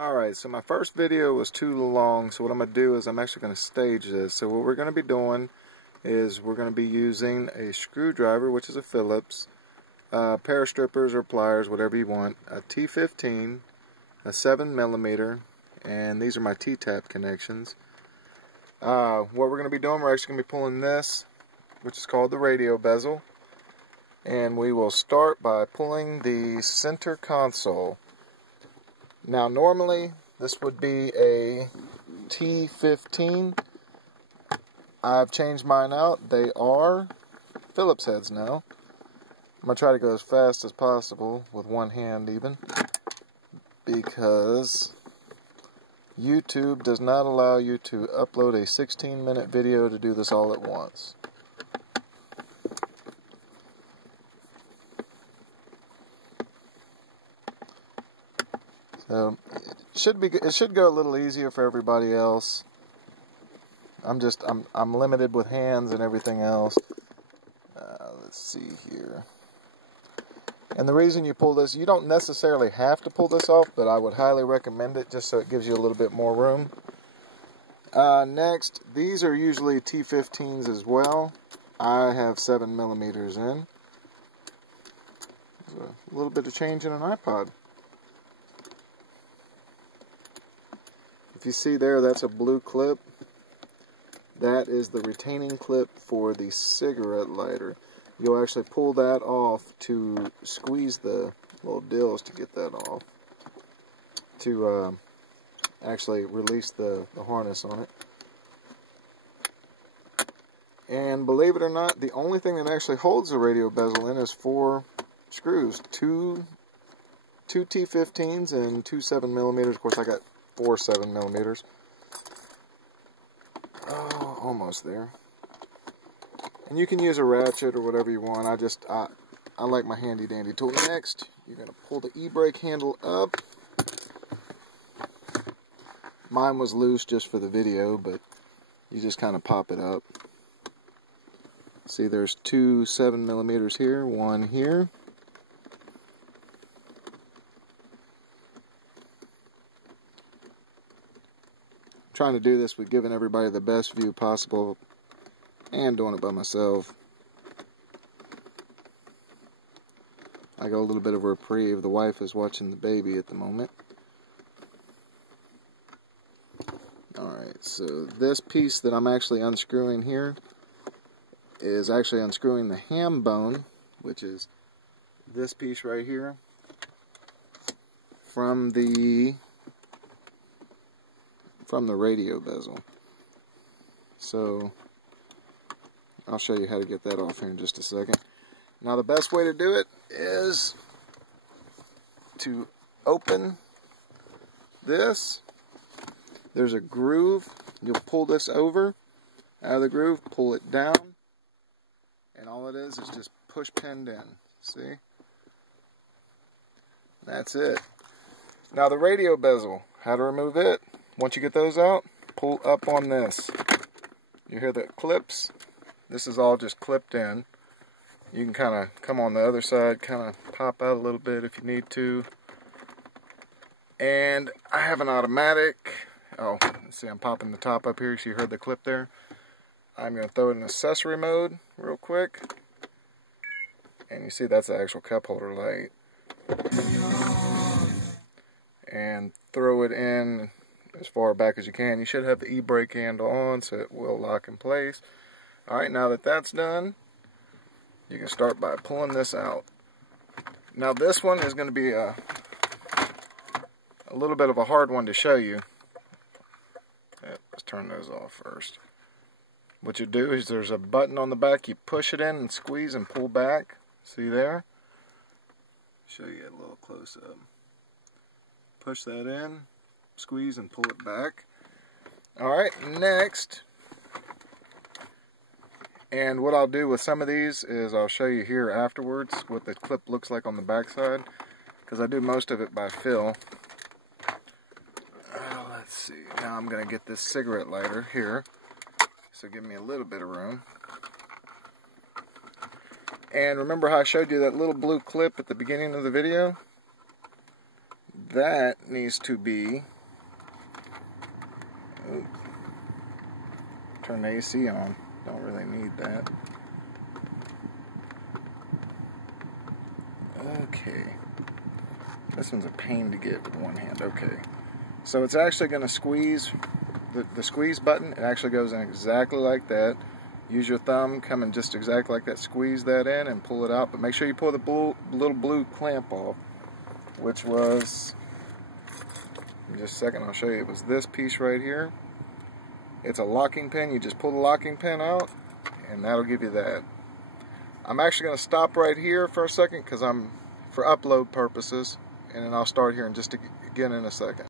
Alright, so my first video was too long, so what I'm going to do is I'm actually going to stage this. So what we're going to be doing is we're going to be using a screwdriver, which is a Phillips, a pair of strippers or pliers, whatever you want, a T15, a 7mm, and these are my T-tap connections. What we're going to be doing, we're actually going to be pulling this, which is called the radio bezel, and we will start by pulling the center console. Now normally this would be a T15. I've changed mine out. They are Phillips heads now. I'm going to try to go as fast as possible with one hand even, because YouTube does not allow you to upload a 16-minute video to do this all at once. So it should go a little easier for everybody else. I'm limited with hands and everything else. Let's see here. And the reason you pull this, you don't necessarily have to pull this off, but I would highly recommend it just so it gives you a little bit more room. Next, these are usually T15s as well. I have 7mm in. There's a little bit of change in an iPod. If you see there, that's a blue clip. That is the retaining clip for the cigarette lighter. You'll actually pull that off to squeeze the little dills to get that off, to actually release the harness on it. And believe it or not, the only thing that actually holds the radio bezel in is 4 screws. Two T15s and 2 7mm. Of course, I got 4 7mm. Oh, almost there. And you can use a ratchet or whatever you want. I like my handy dandy tool. Next, you're going to pull the e-brake handle up. Mine was loose just for the video, but you just kind of pop it up. See, there's 2 7mm here, 1 here. Trying to do this with giving everybody the best view possible and doing it by myself. I got a little bit of a reprieve. The wife is watching the baby at the moment. Alright, so this piece that I'm actually unscrewing here is actually unscrewing the ham bone, which is this piece right here, from the radio bezel. So I'll show you how to get that off here in just a second. Now the best way to do it is to open this. There's a groove. You'll pull this over out of the groove, pull it down, and all it is just push pinned in. See? That's it. Now the radio bezel, how to remove it. Once you get those out, pull up on this. You hear the clips? This is all just clipped in. You can kind of come on the other side, kind of pop out a little bit if you need to. And I have an automatic. Oh, let's see, I'm popping the top up here, so you heard the clip there. I'm going to throw it in accessory mode real quick. And you see that's the actual cup holder light. And throw it in as far back as you can. You should have the e-brake handle on, so it will lock in place. Alright, now that that's done, you can start by pulling this out. Now this one is going to be a little bit of a hard one to show you. Let's turn those off first. What you do is there's a button on the back, you push it in and squeeze and pull back. See there? Show you a little close up. Push that in, squeeze and pull it back. Alright, next, and what I'll do with some of these is I'll show you here afterwards what the clip looks like on the back side, because I do most of it by feel. Let's see, now I'm going to get this cigarette lighter here, so give me a little bit of room. And remember how I showed you that little blue clip at the beginning of the video? that needs to be, turn the AC on, don't really need that. Okay, this one's a pain to get with one hand. Okay, so it's actually going to squeeze, the squeeze button, it actually goes in exactly like that. Use your thumb, come in just exactly like that, squeeze that in and pull it out, but make sure you pull the little blue clamp off, which was, in just a second I'll show you, it was this piece right here. It's a locking pin. You just pull the locking pin out and that'll give you that. I'm actually going to stop right here for a second because I'm for upload purposes, and then I'll start here in just again in a second.